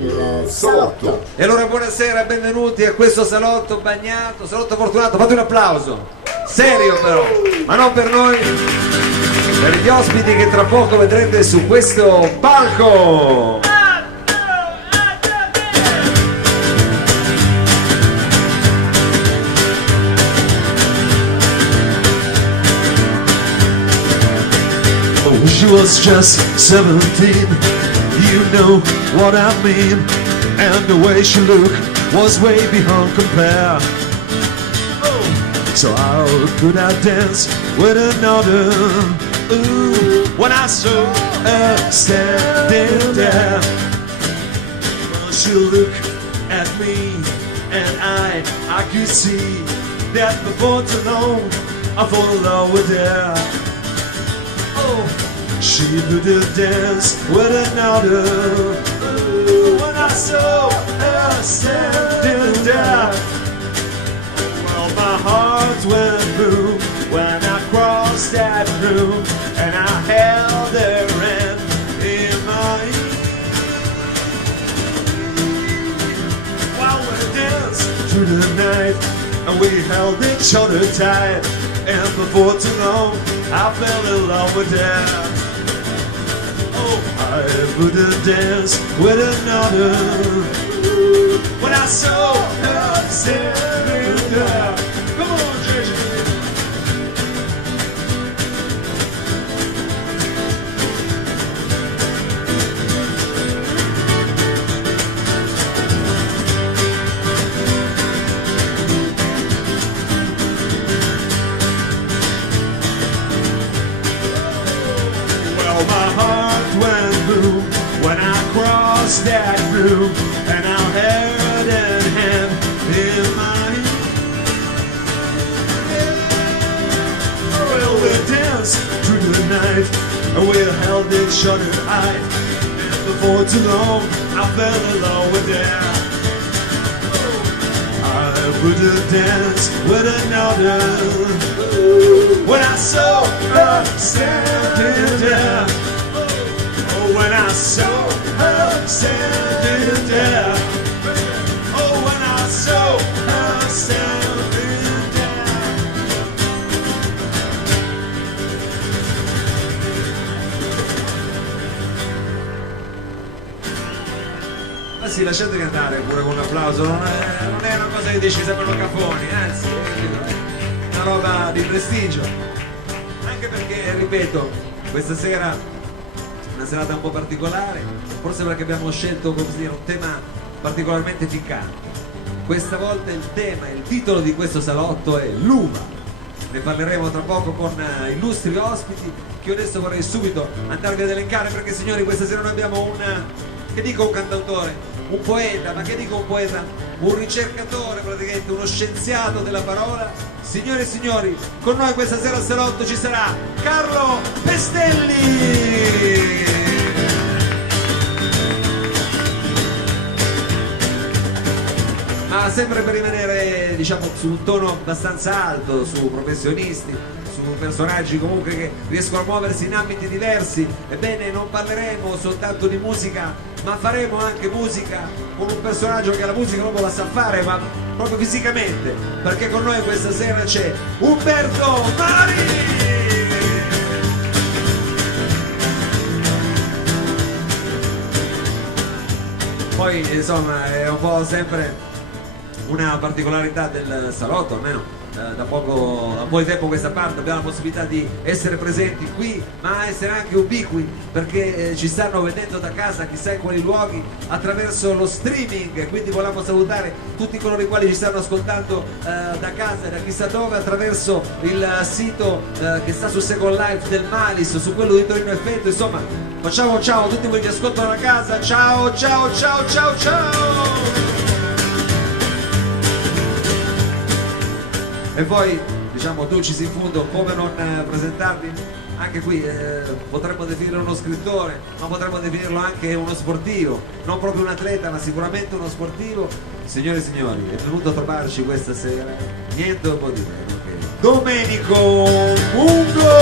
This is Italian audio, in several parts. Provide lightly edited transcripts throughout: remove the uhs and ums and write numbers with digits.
Il salotto. E allora buonasera, benvenuti a questo salotto bagnato, salotto fortunato, fate un applauso, serio però, ma non per noi, per gli ospiti che tra poco vedrete su questo palco. She was just 17, you know what I mean. And the way she looked was way beyond compare. So how could I dance with another? Ooh, when I saw her standing there. Well, she looked at me and I could see that before too long I fall in love with her. She couldn't dance with another. Ooh, when I saw her standing there. Well, my heart went boom when I crossed that room and I held her hand in mine. While we danced through the night and we held each other tight, and before too long I fell in love with her. I wouldn't dance with another. When I saw her standing there. Come on, JJ. Well, my heart went boom when I crossed that room and I held her hand in mine. Well, we danced through the night and we held each other tight, and before too long I fell in love with her. I wouldn't dance with another. When I saw her standing there. When I saw her standing there. Oh, when I saw her standing there. Ma sì, lasciate cantare pure con un applauso, non è una cosa che dici sembrano cafoni, anzi, è una roba di prestigio. Anche perché, ripeto, questa sera una serata un po' particolare, forse perché abbiamo scelto, come dire, un tema particolarmente ficcante. Questa volta il tema, il titolo di questo salotto è l'uva. Ne parleremo tra poco con illustri ospiti che io adesso vorrei subito andarvi ad elencare, perché signori questa sera noi abbiamo che dico un cantautore, un poeta, ma che dico un poeta, un ricercatore praticamente, uno scienziato della parola. Signore e signori, con noi questa sera al salotto ci sarà Carlo Pestelli! Ma sempre per rimanere, diciamo, su un tono abbastanza alto, su professionisti, su personaggi comunque che riescono a muoversi in ambiti diversi, ebbene non parleremo soltanto di musica, ma faremo anche musica con un personaggio che la musica proprio la sa fare, ma proprio fisicamente, perché con noi questa sera c'è Umberto Mari! Poi insomma è un po' sempre una particolarità del salotto, almeno da un po' di tempo a questa parte abbiamo la possibilità di essere presenti qui, ma essere anche ubiqui, perché ci stanno vedendo da casa chissà in quali luoghi attraverso lo streaming, quindi vogliamo salutare tutti coloro i quali ci stanno ascoltando da casa e da chissà dove attraverso il sito che sta su Second Life del Malis, su quello di Torino Effetto. Insomma, facciamo ciao a tutti quelli che ci ascoltano da casa, ciao ciao ciao ciao ciao. E poi, diciamo, Dulcis in fondo, come non presentarvi anche qui, potremmo definirlo uno scrittore, ma potremmo definirlo anche uno sportivo, non proprio un atleta, ma sicuramente uno sportivo. Signore e signori, è venuto a trovarci questa sera niente un po' di meno che Domenico Mungo!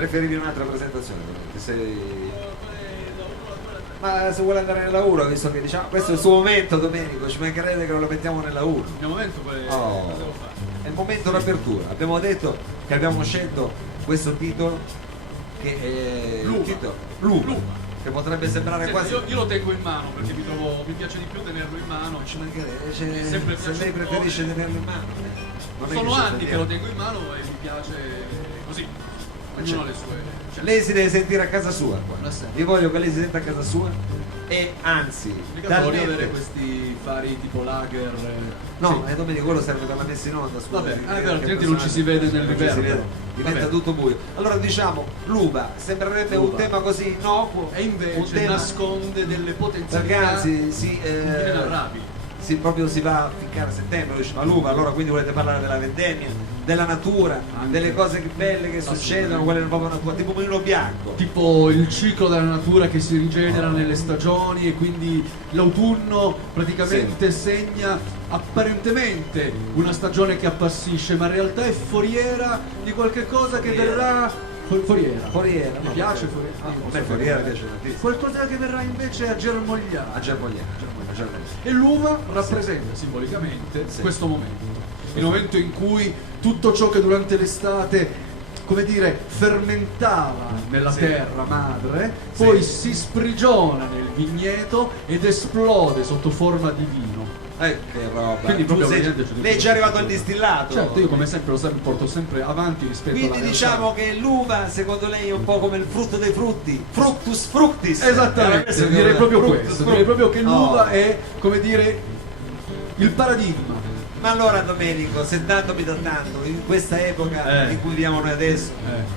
Preferivi un'altra presentazione? Ma se vuole andare nel lavoro, visto che diciamo questo è il suo momento, Domenico, ci mancherebbe che non lo mettiamo nel lavoro. Il mio momento poi cosa devo fare? È il momento d'apertura. Abbiamo detto che abbiamo scelto questo titolo che è Luba, che potrebbe sembrare Senti, quasi. io lo tengo in mano perché mi piace di più tenerlo in mano. Ci mancherebbe, sempre se piaciuto lei preferisce tenerlo in mano. Non è Sono c'è da anni che dire. lo tengo in mano e mi piace così. Ognuno ha le sue. Cioè, Lei si deve sentire a casa sua qua. Ma sì. Io voglio che lei si senta a casa sua e anzi mica voglio avere talmente... questi fari tipo lager. No, sì. Domenico, quello serve per la messa in onda. Scusa, Vabbè, che- è vero, che altrimenti non ci si vede nel non ci si riverbero. vede, diventa Vabbè. tutto buio. Allora diciamo, Luba sembrerebbe un Luba. tema così innocuo E un invece tema nasconde delle potenzialità perché anzi inenarrabili. proprio si va a ficcare a settembre, dice ma Luba, allora quindi volete parlare della vendemmia, della natura, Anche. delle cose belle che succedono, quelle proprio natura, tipo Mulino Bianco. Tipo il ciclo della natura che si rigenera nelle stagioni e quindi l'autunno praticamente segna apparentemente una stagione che appassisce, ma in realtà è foriera di qualche cosa che verrà. Foriera. Foriera, Mi no, piace Foriera. Foriera. A me Foriera piace tantissimo. Qualcosa che verrà invece a germogliare. A germogliare. E l'uva rappresenta simbolicamente Sì. questo momento, il momento in cui tutto ciò che durante l'estate, come dire, fermentava nella Sì. terra madre, Sì. poi si sprigiona nel vigneto ed esplode sotto forma di vino. Che roba. Quindi Tu proprio sei- veramente c'è lei è già arrivato al distillato. Certo, io come sempre lo porto sempre avanti rispetto alla Quindi realtà. diciamo che l'uva secondo lei è un po' come il frutto dei frutti, fructus fructis. Esattamente, Questo direi è proprio fructus questo, fructis. direi proprio che l'uva Oh. è, come dire, il paradigma. Ma allora Domenico, se tanto mi dà tanto, in questa epoca in cui viviamo noi adesso,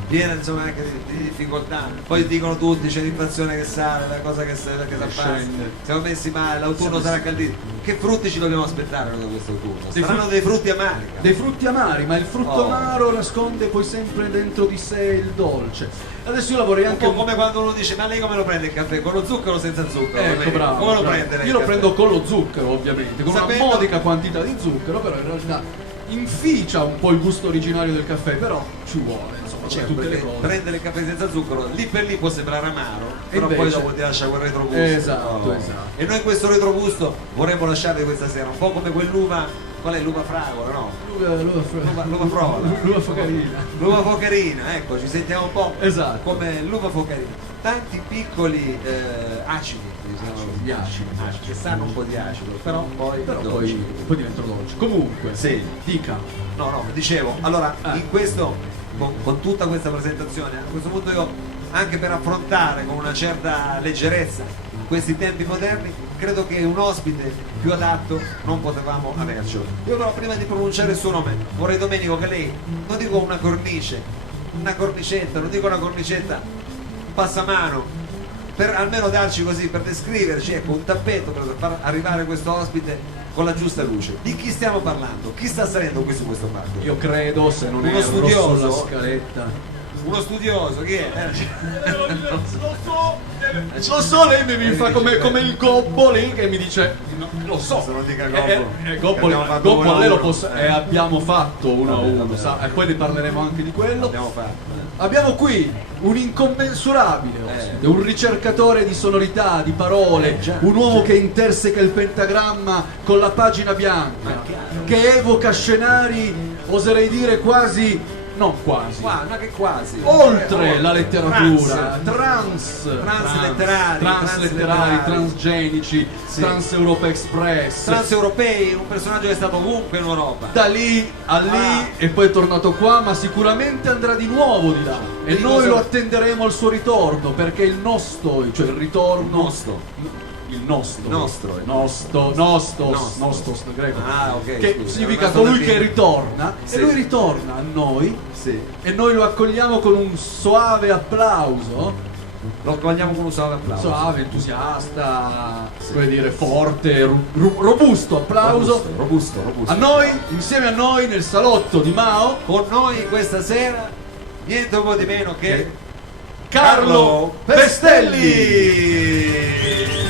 piena insomma anche di difficoltà, poi dicono tutti c'è l'inflazione che sale, la cosa che passa, scende. siamo messi male, l'autunno sarà caldissimo. Che frutti ci dobbiamo aspettare noi da questo autunno? Dei Saranno dei frutti amari. Dei frutti amari, ma il frutto Oh. amaro nasconde poi sempre dentro di sé il dolce. Adesso io la vorrei Un anche po' come quando uno dice ma lei come lo prende il caffè? Con lo zucchero o senza zucchero? Ecco, Domenico? bravo, Come lo bravo. prende lei Io il lo caffè? prendo con lo zucchero, ovviamente, con Sapendo- una modica quantità di zucchero, però in realtà inficia un po' il gusto originario del caffè, però ci vuole, insomma, Certo, per tutte le perché cose. prendere il caffè senza zucchero lì per lì può sembrare amaro, però invece- poi dopo ti lascia quel retrogusto. Esatto, esatto. E noi questo retrogusto vorremmo lasciarvi questa sera, un po' come quell'uva, qual è l'uva fragola, no? L'uva frola. L'uva focarina. L'uva focarina, ecco, ci sentiamo un po' Esatto. come l'uva focarina. Tanti piccoli acidi, diciamo così, Gli acidi. che sanno un po' di acido, però poi Però dolci. poi diventano dolci. Comunque, Sì. dica. No, dicevo, allora Ah. in questo, con tutta questa presentazione, a questo punto io, anche per affrontare con una certa leggerezza questi tempi moderni, credo che un ospite più adatto non potevamo avercelo. Io però prima di pronunciare il suo nome, vorrei Domenico che lei, non dico una cornice, una cornicetta, non dico una cornicetta, un passamano, per almeno darci così, per descriverci, ecco, un tappeto per far arrivare questo ospite con la giusta luce. Di chi stiamo parlando? Chi sta salendo qui su questo palco? Io credo, se non Uno erro, studioso? sulla scaletta. Uno studioso, chi è? Lo so, lei mi fa come il gobbo lì che mi dice no, lo so. Se non dica Gobbo. Gobbo, Abbiamo fatto Gobbo uno a a lei lo uno. posso, abbiamo fatto uno a Vabbè, uno, vabbè. sa? E poi ne parleremo anche di quello. Abbiamo fatto. Abbiamo qui un incommensurabile ospite, un ricercatore di sonorità, di parole, Già, un uomo già. che interseca il pentagramma con la pagina bianca, Ma chiaro. che evoca scenari, oserei dire quasi, non quasi, Qua, ma che quasi. oltre la letteratura, Transletterari, transletterari, transgenici, Sì. Trans-Europa Express. Transeuropei, un personaggio che è stato ovunque in Europa. Da lì a lì Ah. e poi è tornato qua, ma sicuramente andrà di nuovo di là. E Di noi cosa- lo attenderemo al suo ritorno, perché il nostro, cioè il ritorno. Il nostro. Nostro. Nostos, greco. Ah, ok, Che scusa, significa è rimasto colui da che piedi. ritorna. Sì. E lui ritorna a noi. Sì. E noi lo accogliamo con un soave applauso. Lo cogliamo con un suave applauso. Soave, entusiasta, come dire, forte, robusto applauso. Robusto. A noi, insieme a noi, nel salotto di Mao, Con noi questa sera, niente un po' di meno che Carlo Pestelli. Pestelli.